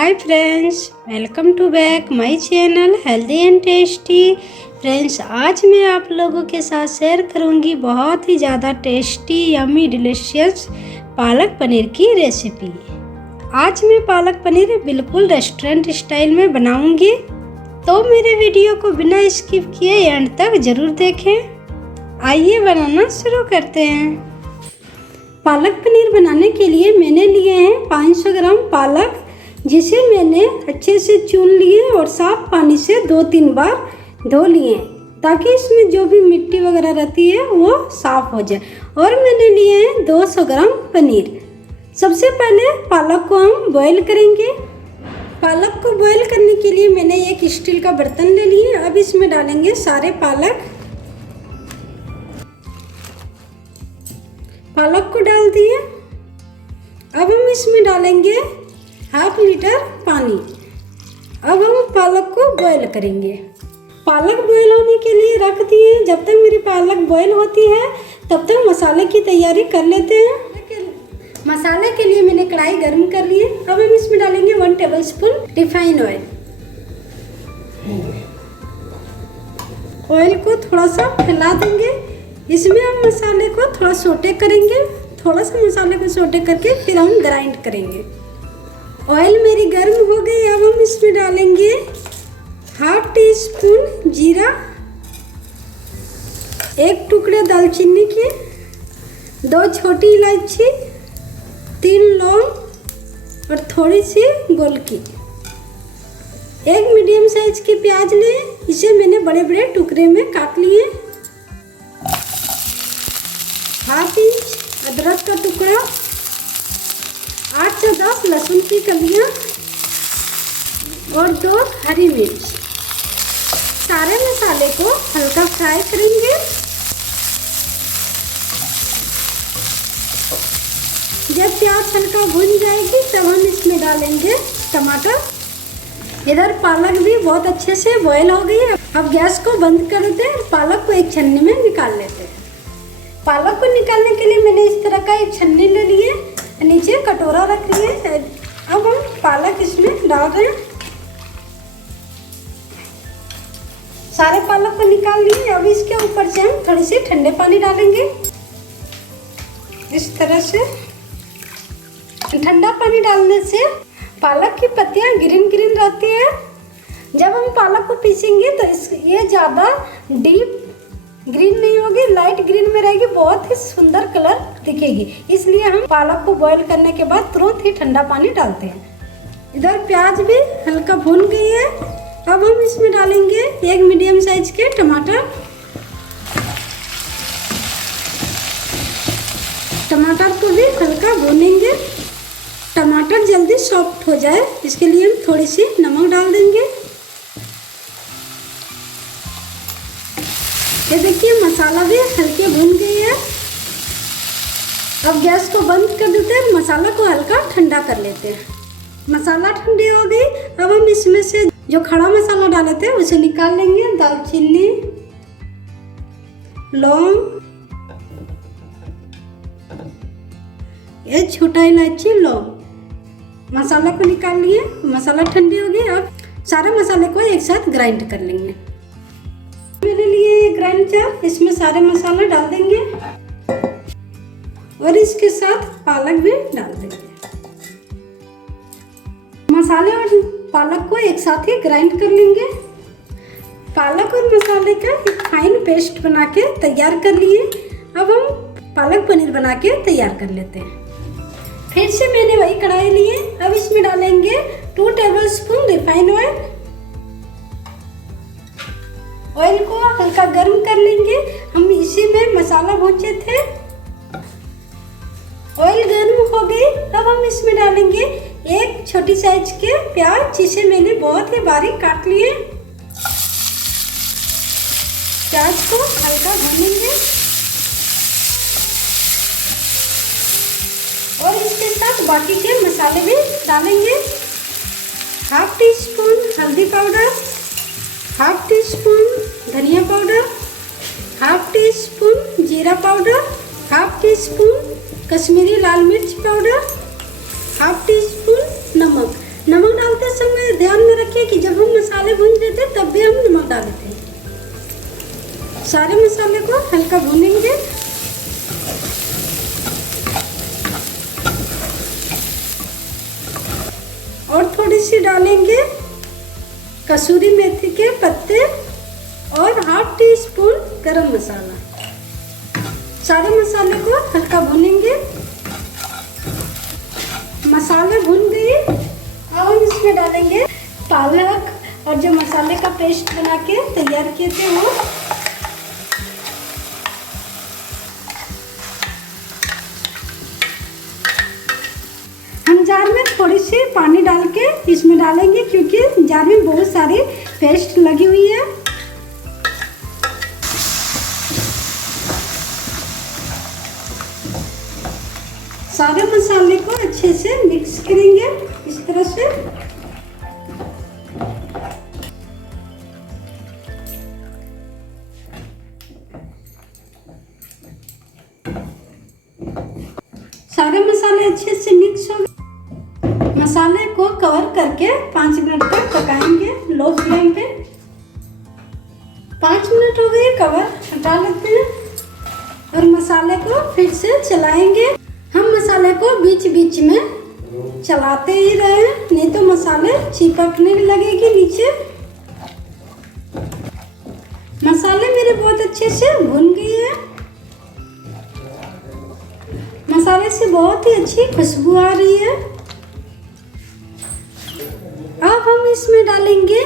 Hi friends, welcome to back my channel healthy and tasty. Friends, आज मैं आप लोगों के साथ शेयर करूंगी बहुत ही ज़्यादा tasty yummy delicious palak paneer की रेसिपी। आज मैं पालक पनीर बिल्कुल रेस्टोरेंट स्टाइल में बनाऊंगी, तो मेरे वीडियो को बिना स्किप किए एंड तक ज़रूर देखें। आइए बनाना शुरू करते हैं। पालक पनीर बनाने के लिए मैंने लिए हैं 500 ग्राम पालक, जिसे मैंने अच्छे से चुन लिए और साफ पानी से 2-3 बार धो लिए, ताकि इसमें जो भी मिट्टी वगैरह रहती है वो साफ हो जाए। और मैंने लिए हैं 200 ग्राम पनीर। सबसे पहले पालक को हम बॉईल करेंगे। पालक को बॉईल करने के लिए मैंने एक स्टील का बर्तन ले लिए। अब इसमें डालेंगे सारे पालक को डाल दिए। अब हम इसमें डालेंगे 1/2 लीटर पानी। अब हम पालक को बॉईल करेंगे। पालक बॉईल होने के लिए रख दिए। जब तक मेरी पालक बॉईल होती है तब तक मसाले की तैयारी कर लेते हैं। मसाले के लिए मैंने कढ़ाई गर्म कर ली है। अब हम इसमें डालेंगे 1 टेबलस्पून रिफाइंड ऑयल। ऑयल को थोड़ा सा फैला देंगे। इसमें हम मसाले को थोड़ा सोटे करेंगे। थोड़ा सा मसाले को सोटे करके फिर हम ग्राइंड करेंगे। ऑयल मेरी गर्म हो गई। अब हम इसमें डालेंगे 1/2 टीस्पून जीरा, 1 टुकड़ा दालचीनी के, 2 छोटी इलायची, 3 लौंग और थोड़ी सी गोलकी। 1 मीडियम साइज के प्याज लें, इसे मैंने बड़े बड़े टुकड़े में काट लिए। 1/2 इंच अदरक का टुकड़ा, 8 से 10 लहसुन की कलियां और 2 हरी मिर्च। सारे मसाले को हल्का फ्राई करेंगे। जब प्याज हल्का भुन जाएगी तब हम इसमें डालेंगे टमाटर। इधर पालक भी बहुत अच्छे से बॉईल हो गई है। अब गैस को बंद कर देते हैं। पालक को एक छन्नी में निकाल लेते हैं। पालक को निकालने के लिए मैंने इस तरह का एक छन्नी ले लिए, नीचे कटोरा रख लिए। अब हम पालक इसमें डाल रहे हैं। सारे पालक को निकाल लिए। अब इसके ऊपर से हम थोड़ी सी ठंडे पानी डालेंगे। इस तरह से ठंडा पानी डालने से पालक की पत्तियां ग्रीन ग्रीन रहती है। जब हम पालक को पीसेंगे तो ये ज़्यादा डीप ग्रीन नहीं होगी, लाइट ग्रीन में रहेगी, बहुत ही सुंदर कलर दिखेगी। इसलिए हम पालक को बॉईल करने के बाद तुरंत ही ठंडा पानी डालते हैं। इधर प्याज भी हल्का भून गई है। अब हम इसमें डालेंगे 1 मीडियम साइज के टमाटर। टमाटर को भी हल्का भूनेंगे। टमाटर जल्दी सॉफ्ट हो जाए इसके लिए हम थोड़ी सी नमक डाल देंगे। ये देखिए मसाला भी हल्के भून गई है। अब गैस को बंद कर देते हैं। मसाला को हल्का ठंडा कर लेते हैं। मसाला ठंडी हो गई। अब हम इसमें से जो खड़ा मसाला डाले थे उसे निकाल लेंगे। दालचीनी, लौंग, ये छोटा इलायची, लौंग। मसाला को निकाल लिए। मसाला ठंडी हो गई। अब सारे मसाले को एक साथ ग्राइंड कर लेंगे। मेरे लिए ग्राइंड जार, इसमें सारे मसाले डाल देंगे और इसके साथ पालक भी डाल देंगे। मसाले और पालक को एक साथ ही ग्राइंड कर लेंगे। पालक और मसाले का एक फाइन पेस्ट बना के तैयार कर लिए। अब हम पालक पनीर बना के तैयार कर लेते हैं। फिर से मैंने वही कढ़ाई ली है। अब इसमें डालेंगे 2 टेबलस्पून रिफाइंड ऑयल। ऑयल को हल्का गर्म कर लेंगे। हम इसी में मसाला भूंजे थे। ऑयल गर्म हो गई। अब हम इसमें डालेंगे 1 छोटी साइज के प्याज, जिसे मैंने बहुत ही बारीक काट लिए। प्याज को हल्का भूनेंगे और इसके साथ बाकी के मसाले भी डालेंगे। 1/2 टीस्पून हल्दी पाउडर, 1/2 टीस्पून धनिया पाउडर, 1/2 टीस्पून जीरा पाउडर, 1/2 टीस्पून कश्मीरी लाल मिर्च पाउडर, 1/2 टीस्पून नमक। नमक डालते मसाले भून रहे थे तब भी हम नमक डाले थे। सारे मसाले को हल्का भूनेंगे। और थोड़ी सी डालेंगे कसूरी मेथी के पत्ते और हाफ टी स्पून गरम मसाला। सारे मसाले को हल्का भूनेंगे। मसाले भून गए, अब हम इसमें डालेंगे पालक और जो मसाले का पेस्ट बना के तैयार किए थे वो। हम जार में थोड़ी सी पानी डाल के इसमें डालेंगे क्योंकि जार में बहुत सारी पेस्ट लगी हुई है। सारे मसाले को अच्छे से मिक्स करेंगे इस तरह से। सारे मसाले अच्छे से मिक्स हो गए। मसाले को कवर करके 5 मिनट तक पकाएंगे लो फ्लेम पे। 5 मिनट हो गए, कवर हटा लेते हैं और मसाले को फिर से चलाएंगे। हम मसाले को बीच बीच में चलाते ही रहे, नहीं तो मसाले चिपकने लगेगी नीचे। मसाले मेरे बहुत अच्छे से भुन गए हैं। मसाले से बहुत ही अच्छी खुशबू आ रही है। अब हम इसमें डालेंगे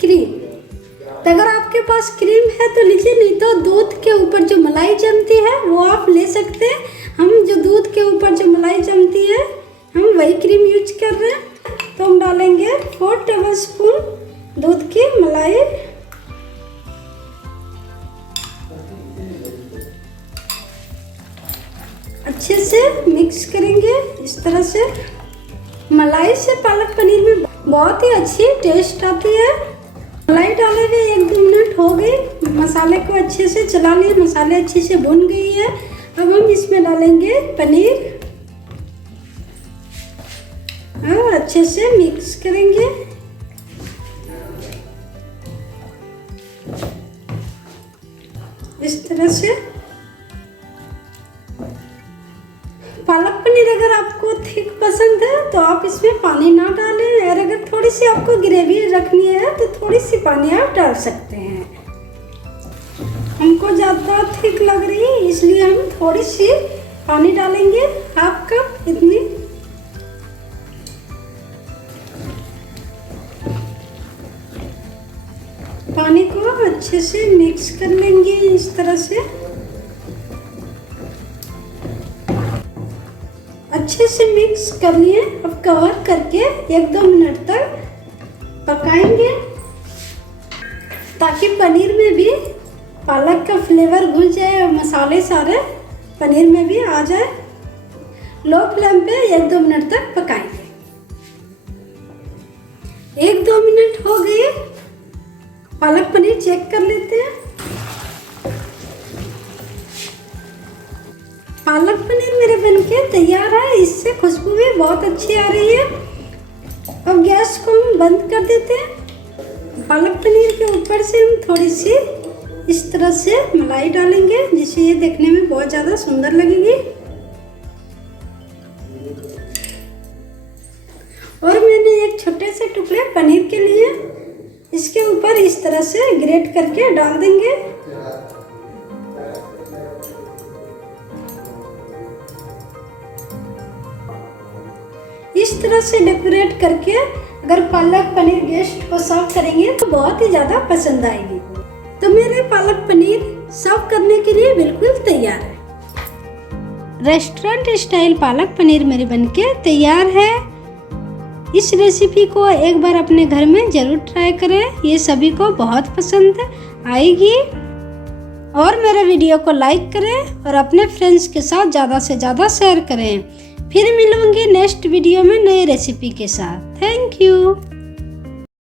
क्रीम। तो अगर आपके पास क्रीम है तो लीजिए, नहीं तो दूध के ऊपर जो मलाई जमती है वो आप ले सकते हैं। हम जो दूध के ऊपर जो मलाई जमती है हम वही क्रीम यूज कर रहे हैं। तो हम डालेंगे 4 टेबलस्पून दूध की मलाई। अच्छे से मिक्स करेंगे इस तरह से। मलाई से पालक पनीर में बहुत ही अच्छी टेस्ट आती है। मलाई डाले हुए 1-2 मिनट हो गए। मसाले को अच्छे से चला लिए, मसाले अच्छे से भुन गई है। अब हम इसमें डालेंगे पनीर और अच्छे से मिक्स करेंगे। इस तरह से पालक पनीर अगर आपको थिक पसंद है तो आप इसमें पानी ना डालें, और अगर थोड़ी सी आपको ग्रेवी रखनी है तो थोड़ी सी पानी आप डाल सकते हैं। हमको ज़्यादा थिक लग रही है इसलिए हम थोड़ी सी पानी डालेंगे, हाफ कप इतनी। पानी को अच्छे से मिक्स कर लेंगे इस तरह से। अच्छे से मिक्स कर लिए। अब कवर करके 1-2 मिनट तक पकाएंगे ताकि पनीर में भी पालक का फ्लेवर घुल जाए और मसाले सारे पनीर में भी आ जाए। लो फ्लेम पे 1-2 मिनट तक पकाएंगे। 1-2 मिनट हो गए, पालक पनीर चेक कर लेते हैं। पालक पनीर मेरे बनके तैयार है। इससे खुशबू भी बहुत अच्छी आ रही है। अब गैस को हम बंद कर देते हैं। पालक पनीर के ऊपर से हम थोड़ी सी इस तरह से मलाई डालेंगे जिससे ये देखने में बहुत ज़्यादा सुंदर लगेगी। और मैंने एक छोटे से टुकड़े पनीर के लिए इसके ऊपर इस तरह से ग्रेट करके डाल देंगे। इस तरह से डेकोरेट करके अगर पालक पनीर गेस्ट को सर्व करेंगे तो बहुत ही ज़्यादा पसंद आएगी। तो मेरे पालक पनीर सर्व करने के लिए बिल्कुल तैयार है। रेस्टोरेंट स्टाइल पालक पनीर मेरे बनके तैयार है। इस रेसिपी को एक बार अपने घर में ज़रूर ट्राई करें, ये सभी को बहुत पसंद आएगी। और मेरे वीडियो को लाइक करें और अपने फ्रेंड्स के साथ ज़्यादा से ज़्यादा शेयर करें। फिर मिलूंगी नेक्स्ट वीडियो में नई रेसिपी के साथ। Thank you.